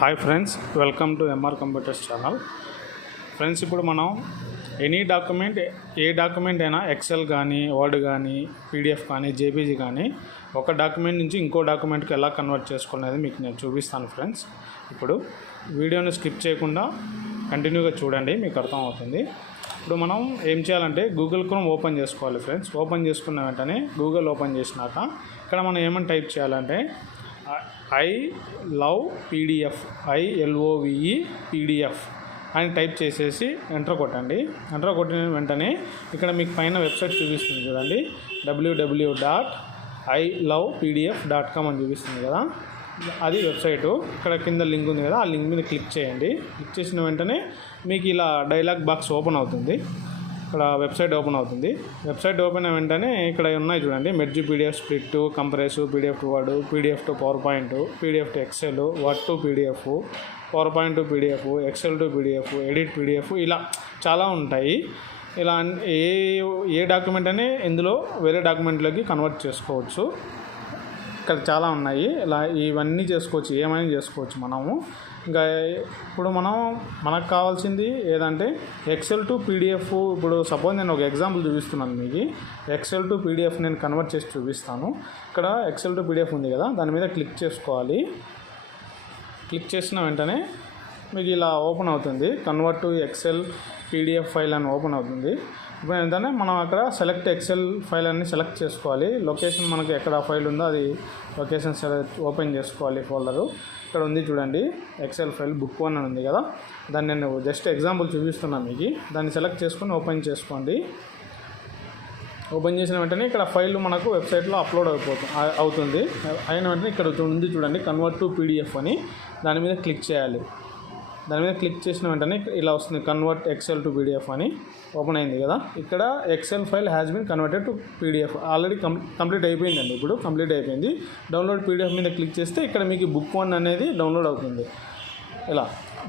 Hi friends, welcome to MR computers channel. Friends, ఇప్పుడు మనం ఏ డాక్యుమెంట్ అయినా ఎక్సెల్ కానీ, వర్డ్ కానీ, పీడిఎఫ్ కానీ, జేపీజీ కానీ ఒక డాక్యుమెంట్ నుంచి ఇంకో డాక్యుమెంట్కి ఎలా కన్వర్ట్ చేసుకోవాలనేది మీకు నేను చూపిస్తాను. ఫ్రెండ్స్, ఇప్పుడు వీడియోని స్కిప్ చేయకుండా కంటిన్యూగా చూడండి, మీకు అర్థమవుతుంది. ఇప్పుడు మనం ఏం చేయాలంటే గూగుల్ క్రోమ్ ఓపెన్ చేసుకోవాలి. ఫ్రెండ్స్, ఓపెన్ చేసుకున్న వెంటనే గూగుల్ ఓపెన్ చేసినాక ఇక్కడ మనం ఏమని టైప్ చేయాలంటే I love PDF, ILOVE PDF అని టైప్ చేసేసి ఎంటర్ కొట్టండి. ఎంటర్ కొట్టిన వెంటనే ఇక్కడ మీకు పైన వెబ్సైట్ చూపిస్తుంది చూడండి, www.ilovepdf.com అని చూపిస్తుంది కదా, అది వెబ్సైటు. ఇక్కడ కింద లింక్ ఉంది కదా, ఆ లింక్ మీద క్లిక్ చేయండి. క్లిక్ చేసిన వెంటనే మీకు ఇలా డైలాగ్ బాక్స్ ఓపెన్ అవుతుంది. ఇక్కడ వెబ్సైట్ ఓపెన్ అవుతుంది. వెబ్సైట్ ఓపెన్ అయిన వెంటనే ఇక్కడ ఉన్నాయి చూడండి, merge PDF, split, compress, PDF to Word, PDF to PowerPoint, PDF to Excel, Word to PDF, PowerPoint to PDF, Excel to PDF, edit PDF, ఇలా చాలా ఉంటాయి. ఇలా ఏ డాక్యుమెంట్ అని ఇందులో వేరే డాక్యుమెంట్లోకి కన్వర్ట్ చేసుకోవచ్చు. ఇక్కడ చాలా ఉన్నాయి. ఇలా ఇవన్నీ చేసుకోవచ్చు, ఏమైనా చేసుకోవచ్చు మనము. ఇంకా ఇప్పుడు మనకు కావాల్సింది ఏదంటే ఎక్సెల్ టు పీడిఎఫ్. ఇప్పుడు సపోజ్ నేను ఒక ఎగ్జాంపుల్ చూపిస్తున్నాను మీకు. ఎక్సెల్ టు పీడిఎఫ్ నేను కన్వర్ట్ చేసి చూపిస్తాను. ఇక్కడ ఎక్సెల్ టు పీడిఎఫ్ ఉంది కదా, దాని మీద క్లిక్ చేసుకోవాలి. క్లిక్ చేసిన వెంటనే మీకు ఇలా ఓపెన్ అవుతుంది, convert to Excel PDF file అని ఓపెన్ అవుతుంది. ఇప్పుడు ఏంటంటే మనం అక్కడ సెలెక్ట్ ఎక్సెల్ ఫైల్ అని సెలెక్ట్ చేసుకోవాలి. లొకేషన్ మనకి ఎక్కడ ఫైల్ ఉందో అది లొకేషన్ ఓపెన్ చేసుకోవాలి. ఫోల్డరు ఇక్కడ ఉంది చూడండి, ఎక్సెల్ ఫైల్ బుక్ 1 అని ఉంది కదా, దాన్ని నేను జస్ట్ ఎగ్జాంపుల్ చూపిస్తున్నాను మీకు. దాన్ని సెలెక్ట్ చేసుకొని ఓపెన్ చేసుకోండి. ఓపెన్ చేసిన వెంటనే ఇక్కడ ఫైల్ మనకు వెబ్సైట్లో అప్లోడ్ అవుతుంది. అయిన వెంటనే ఇక్కడ ఉంది చూడండి, కన్వర్ట్ టు పీడిఎఫ్ అని, దాని మీద క్లిక్ చేయాలి. దాని మీద క్లిక్ చేసిన వెంటనే ఇలా వస్తుంది, కన్వర్ట్ ఎక్సెల్ టు పీడిఎఫ్ అని ఓపెన్ అయింది కదా. ఇక్కడ Excel file has been converted to PDF already complete అయిపోయిందండి. ఇప్పుడు కంప్లీట్ అయిపోయింది. డౌన్లోడ్ పీడిఎఫ్ మీద క్లిక్ చేస్తే ఇక్కడ మీకు బుక్ 1 అనేది డౌన్లోడ్ అవుతుంది. ఇలా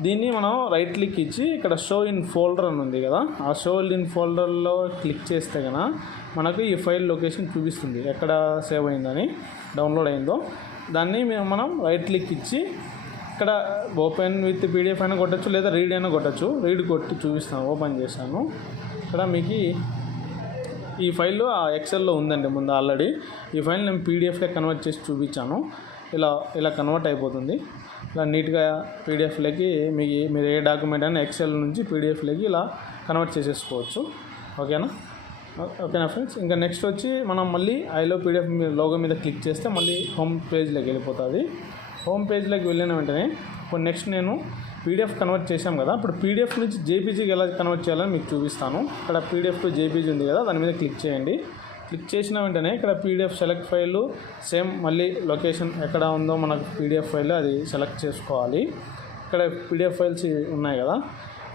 దీన్ని మనం రైట్ క్లిక్ ఇచ్చి ఇక్కడ షో ఇన్ ఫోల్డర్ అని ఉంది కదా, ఆ షో ఇన్ ఫోల్డర్లో క్లిక్ చేస్తే కనుక మనకు ఈ ఫైల్ లొకేషన్ చూపిస్తుంది, ఎక్కడ సేవ్ అయిందని, డౌన్లోడ్ అయిందో. దాన్ని మనం రైట్ క్లిక్ ఇచ్చి ఇక్కడ ఓపెన్ విత్ పీడిఎఫ్ అయినా కొట్టచ్చు, లేదా రీడ్ అయినా కొట్టచ్చు. రీడ్ కొట్టి చూపిస్తాను, ఓపెన్ చేశాను. ఇక్కడ మీకు ఈ ఫైల్ ఆ ఎక్సెల్లో ఉందండి ముందు ఆల్రెడీ. ఈ ఫైల్ నేను పీడిఎఫ్లో కన్వర్ట్ చేసి చూపించాను. ఇలా కన్వర్ట్ అయిపోతుంది. ఇలా నీట్గా పీడిఎఫ్లోకి మీరు ఏ డాక్యుమెంట్ అయినా ఎక్సెల్ నుంచి పీడిఎఫ్లోకి ఇలా కన్వర్ట్ చేసేసుకోవచ్చు. ఓకేనా ఫ్రెండ్స్. ఇంకా నెక్స్ట్ వచ్చి మనం మళ్ళీ ఐలో పీడిఎఫ్ లోగో మీద క్లిక్ చేస్తే మళ్ళీ హోమ్ పేజ్లోకి వెళ్ళిపోతుంది. హోమ్ పేజ్లోకి వెళ్ళిన వెంటనే ఇప్పుడు నెక్స్ట్ నేను పీడిఎఫ్ కన్వర్ట్ చేశాం కదా, ఇప్పుడు పీడిఎఫ్ నుంచి జేపీజీకి ఎలా కన్వర్ట్ చేయాలని మీకు చూపిస్తాను. ఇక్కడ పీడిఎఫ్ టు జేపీజీ ఉంది కదా, దాని మీద క్లిక్ చేయండి. క్లిక్ చేసిన వెంటనే ఇక్కడ పీడిఎఫ్ సెలెక్ట్ ఫైల్, సేమ్ మళ్ళీ లొకేషన్ ఎక్కడ ఉందో మనకు పీడిఎఫ్ ఫైల్ అది సెలెక్ట్ చేసుకోవాలి. ఇక్కడ పీడిఎఫ్ ఫైల్స్ ఉన్నాయి కదా,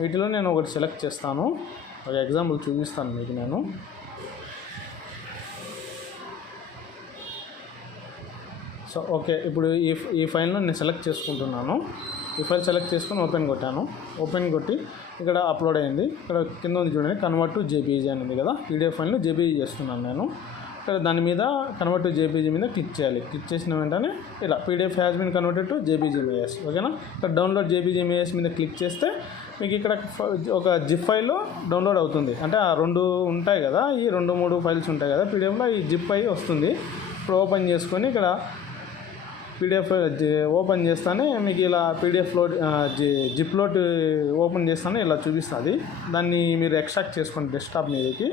వీటిలో నేను ఒకటి సెలెక్ట్ చేస్తాను. ఒక ఎగ్జాంపుల్ చూపిస్తాను మీకు నేను. సో ఓకే, ఇప్పుడు ఈ ఫైల్ను నేను సెలెక్ట్ చేసుకుంటున్నాను. ఈ ఫైల్ సెలెక్ట్ చేసుకొని ఓపెన్ కొట్టాను. ఓపెన్ కొట్టి ఇక్కడ అప్లోడ్ అయింది. ఇక్కడ కింద ఉంది చూడండి, కన్వర్ట్ టు జేపీజీ అని ఉంది కదా, పీడిఎఫ్ ఫైల్ను జేపీజీ చేస్తున్నాను నేను. ఇక్కడ దాని మీద కన్వర్ట్ టు జేపీజీ మీద క్లిక్ చేయాలి. క్లిక్ చేసిన వెంటనే ఇలా PDF has been converted to JPG images. ఓకేనా. ఇక్కడ డౌన్లోడ్ జేపీజీ ఇమేజెస్ మీద క్లిక్ చేస్తే మీకు ఇక్కడ ఒక జిప్ ఫైల్ డౌన్లోడ్ అవుతుంది. అంటే ఆ 2 ఉంటాయి కదా, ఈ 2-3 ఫైల్స్ ఉంటాయి కదా పీడిఎఫ్లో, ఈ జిప్ అయి వస్తుంది. ఇప్పుడు ఓపెన్ చేసుకొని ఇక్కడ పీడిఎఫ్ ఓపెన్ చేస్తానే మీకు ఇలా పీడిఎఫ్లో జిప్లో ఓపెన్ చేస్తానే ఇలా చూపిస్తుంది. దాన్ని మీరు ఎక్స్ట్రాక్ట్ చేసుకోండి డెస్క్టాప్ మీదకి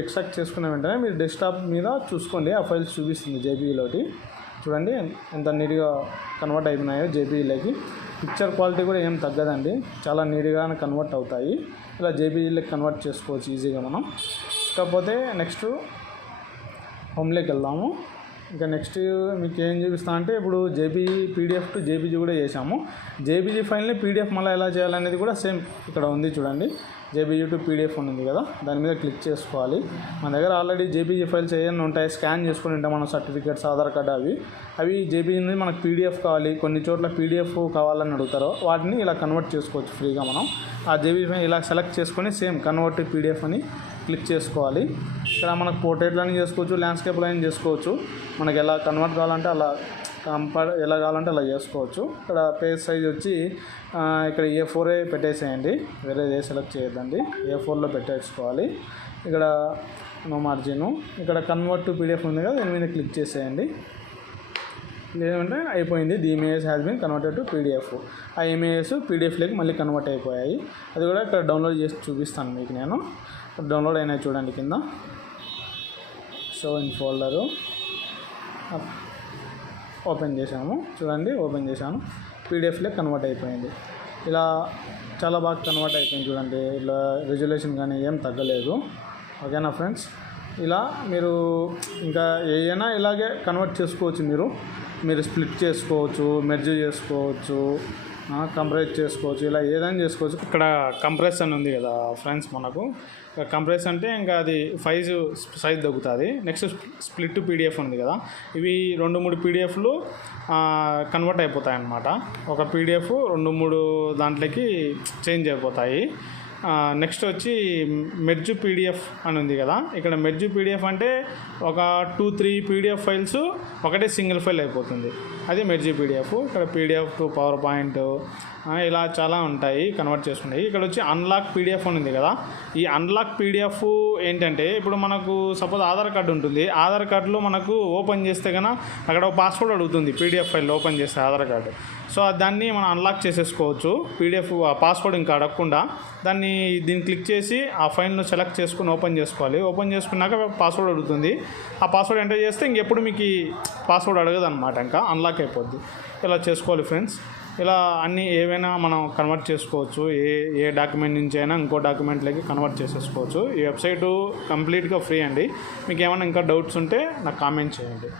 ఎక్స్ట్రాక్ట్ చేసుకున్న వెంటనే మీరు డెస్క్టాప్ మీద చూసుకోండి, ఆ ఫైల్స్ చూపిస్తుంది జేపీజీలోకి. చూడండి ఎంత నీట్గా కన్వర్ట్ అయిపోయినాయో జేపీజీలోకి. పిక్చర్ క్వాలిటీ కూడా ఏం తగ్గదండి, చాలా నీట్గా కన్వర్ట్ అవుతాయి. ఇలా జేపీజీలోకి కన్వర్ట్ చేసుకోవచ్చు ఈజీగా మనం. కాకపోతే నెక్స్ట్ హోమ్లోకి వెళ్దాము. ఇంకా నెక్స్ట్ మీకు ఏం చూపిస్తా అంటే ఇప్పుడు పీడిఎఫ్ టు జేపీజీ కూడా చేసాము. జేపీజీ ఫైల్ని పీడిఎఫ్ మళ్ళీ ఎలా చేయాలనేది కూడా సేమ్ ఇక్కడ ఉంది చూడండి, జేపీజీ టు పీడిఎఫ్ అని ఉంది కదా, దాని మీద క్లిక్ చేసుకోవాలి. మన దగ్గర ఆల్రెడీ జేపీజీ ఫైల్స్ ఏమైనా ఉంటాయి, స్కాన్ చేసుకుని ఉంటాం మనం, సర్టిఫికేట్స్, ఆధార్ కార్డు, అవి జేపీజీ నుంచి మనకు పీడిఎఫ్ కావాలి, కొన్ని చోట్ల పీడిఎఫ్ కావాలని అడుగుతారో వాటిని ఇలా కన్వర్ట్ చేసుకోవచ్చు ఫ్రీగా మనం. ఆ జేపీజీ ఫైల్ ఇలా సెలెక్ట్ చేసుకొని సేమ్ కన్వర్ట్ టు పీడిఎఫ్ అని క్లిక్ చేసుకోవాలి. ఇక్కడ మనకు పోర్ట్రేట్లని చేసుకోవచ్చు, ల్యాండ్స్కేప్లో అయినా చేసుకోవచ్చు. మనకి ఎలా కన్వర్ట్ కావాలంటే అలా ఎలా కావాలంటే అలా చేసుకోవచ్చు. ఇక్కడ పేజ్ సైజ్ వచ్చి ఇక్కడ A4 పెట్టేసేయండి, వేరేది సెలెక్ట్ చేయొద్దండి, A4లో పెట్టేసుకోవాలి. ఇక్కడ నో మార్జిన్, ఇక్కడ కన్వర్ట్ టు PDF ఉంది కదా, దీని మీద క్లిక్ చేసేయండి. లేదంటే అయిపోయింది, the image has been converted to PDF. ఆ ఇమేజెస్ PDFలోకి మళ్ళీ కన్వర్ట్ అయిపోయాయి. అది కూడా ఇక్కడ డౌన్లోడ్ చేసి చూపిస్తాను మీకు నేను. డౌన్లోడ్ అయినాయి చూడండి కింద, షో ఇన్ ఫోల్డరు ఓపెన్ చేశాము చూడండి, ఓపెన్ చేశాను, PDFలోకి కన్వర్ట్ అయిపోయింది. ఇలా చాలా బాగా కన్వర్ట్ అయిపోయింది చూడండి, ఇలా రిజల్యూషన్ కానీ ఏం తగ్గలేదు. ఓకేనా ఫ్రెండ్స్, ఇలా మీరు ఇంకా ఏదైనా ఇలాగే కన్వర్ట్ చేసుకోవచ్చు. మీరు స్ప్లిట్ చేసుకోవచ్చు, మెర్జ్ చేసుకోవచ్చు, కంప్రెస్ చేసుకోవచ్చు, ఇలా ఏదైనా చేసుకోవచ్చు. ఇక్కడ కంప్రెస్ అని ఉంది కదా ఫ్రెండ్స్, మనకు కంప్రెస్ అంటే ఇంకా అది సైజ్ తగ్గుతుంది. నెక్స్ట్ స్ప్లిట్ PDF ఉంది కదా, ఇవి 2-3 PDFలు కన్వర్ట్ అయిపోతాయి అన్నమాట. ఒక PDF 2-3 దాంట్లోకి చేంజ్ అయిపోతాయి. నెక్స్ట్ వచ్చి మెర్జ్ PDF అని ఉంది కదా, ఇక్కడ మెర్జ్ PDF అంటే ఒక 2-3 PDF ఫైల్స్ ఒకటే సింగిల్ ఫైల్ అయిపోతుంది, అది మెర్జ్ PDF. ఇక్కడ PDF టు పవర్ పాయింట్ ఇలా చాలా ఉంటాయి కన్వర్ట్ చేసుకుంటాయి. ఇక్కడ వచ్చి అన్లాక్ PDF అని ఉంది కదా, ఈ అన్లాక్ PDF ఏంటంటే ఇప్పుడు మనకు సపోజ్ ఆధార్ కార్డు ఉంటుంది, ఆధార్ కార్డులో మనకు ఓపెన్ చేస్తే కన్నా అక్కడ ఒక పాస్వర్డ్ అడుగుతుంది PDF ఫైల్ ఓపెన్ చేస్తే ఆధార్ కార్డు. సో దాన్ని మనం అన్లాక్ చేసేసుకోవచ్చు, PDF పాస్వర్డ్ ఇంకా అడగకుండా. దీన్ని క్లిక్ చేసి ఆ ఫైల్ను సెలెక్ట్ చేసుకుని ఓపెన్ చేసుకోవాలి. ఓపెన్ చేసుకున్నాక పాస్వర్డ్ అడుగుతుంది, ఆ పాస్వర్డ్ ఎంటర్ చేస్తే ఇంకెప్పుడు మీకు పాస్వర్డ్ అడగదు అనమాట, ఇంకా అన్లాక్ అయిపోద్ది. ఇలా చేసుకోవాలి ఫ్రెండ్స్. ఇలా అన్నీ ఏవైనా మనం కన్వర్ట్ చేసుకోవచ్చు, ఏ డాక్యుమెంట్ నుంచి అయినా ఇంకో డాక్యుమెంట్లోకి కన్వర్ట్ చేసేసుకోవచ్చు. ఈ వెబ్సైటు కంప్లీట్గా ఫ్రీ అండి. మీకు ఏమైనా ఇంకా డౌట్స్ ఉంటే నాకు కామెంట్ చేయండి.